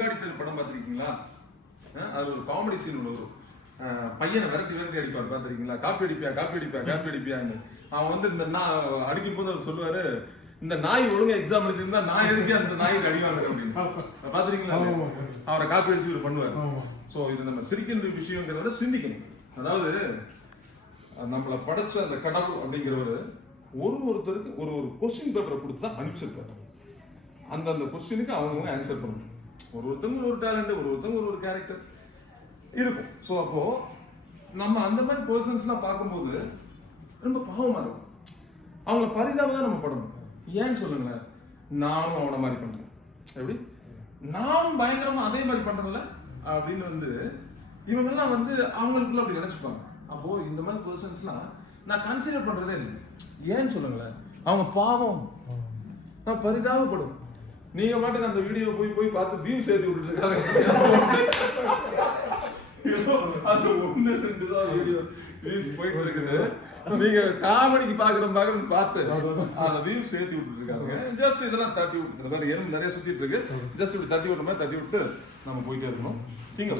அங்காடி தெரு படம் பார்த்துருக்கீங்களா? அது ஒரு காமெடி சீன் உள்ள வரும். பையனை விரட்டி அடிப்பார் பார்த்துருக்கீங்களா? காப்பி அடிப்பியான்னு. அவன் வந்து இந்த அடிக்கும் போது அவர் சொல்லுவாரு, இந்த நாய் ஒழுங்கா எக்ஸாம் எழுதிருந்தா நான் எதுக்கு அந்த நாய்க்கு அடி வாங்குறேன் அப்படின்னு பாத்துறீங்களா? அவரை காப்பி அடிச்சு இவர் பண்ணுவார். சோ இது நம்ம சிரிக்கின்ற விஷயங்கிறத விட சிந்திக்கணும். அதாவது நம்மளை படைச்ச அந்த கடவுள் அப்படிங்கிறவரு ஒருத்தருக்கு ஒரு கொஸ்டின் பேப்பரை கொடுத்து தான் அனுப்பிச்சிருக்காரு. அந்த கொஸ்டினுக்கு அவங்க ஆன்சர் பண்ணணும். ஒருத்தவங்க ஒரு டேலண்ட், ஒருத்தவங்க ஒரு கேரக்டர் இருக்கும். ஸோ அப்போ நம்ம அந்த மாதிரி பர்சன்ஸ்லாம் பார்க்கும்போது ரொம்ப பாவமா இருக்கும். அவங்கள பரிதாபம் தான் நம்ம படணும். ஏன்னு சொல்லுங்களேன், நானும் அவனை மாதிரி பண்றேன், எப்படி நானும் பயங்கரமா அதே மாதிரி பண்றேன்ல அப்படின்னு வந்து இவங்கெல்லாம் வந்து அவங்களுக்குள்ள அப்படி நினைச்சுப்பாங்க. அப்போ இந்த மாதிரி பர்சன்ஸ்லாம் நான் கன்சிடர் பண்றதே இல்லை. ஏன்னு சொல்லுங்களேன், அவங்க பாவம், நான் பரிதாபப்படும். நீங்க பாட்டுக்கு அந்த வீடியோ போய் பார்த்து வியூஸ் ஏற்றி விட்டுட்டு இருக்காங்க. அது 1-2 தான் வீடியோ வியூஸ் போயிட்டு இருக்குது. நீங்க காமெடிக்கு பாக்குறோம் பார்த்து அந்த வியூஸ் ஏற்றி விட்டுட்டு இருக்காங்க. ஜஸ்ட் இதெல்லாம் தட்டி விட்டு, இந்த மாதிரி எறும்பு நிறைய சுத்திட்டு இருக்கு. ஜஸ்ட் இப்படி தட்டி விட்ட மாதிரி தட்டி விட்டு நம்ம போயிட்டே இருக்கணும். திங்க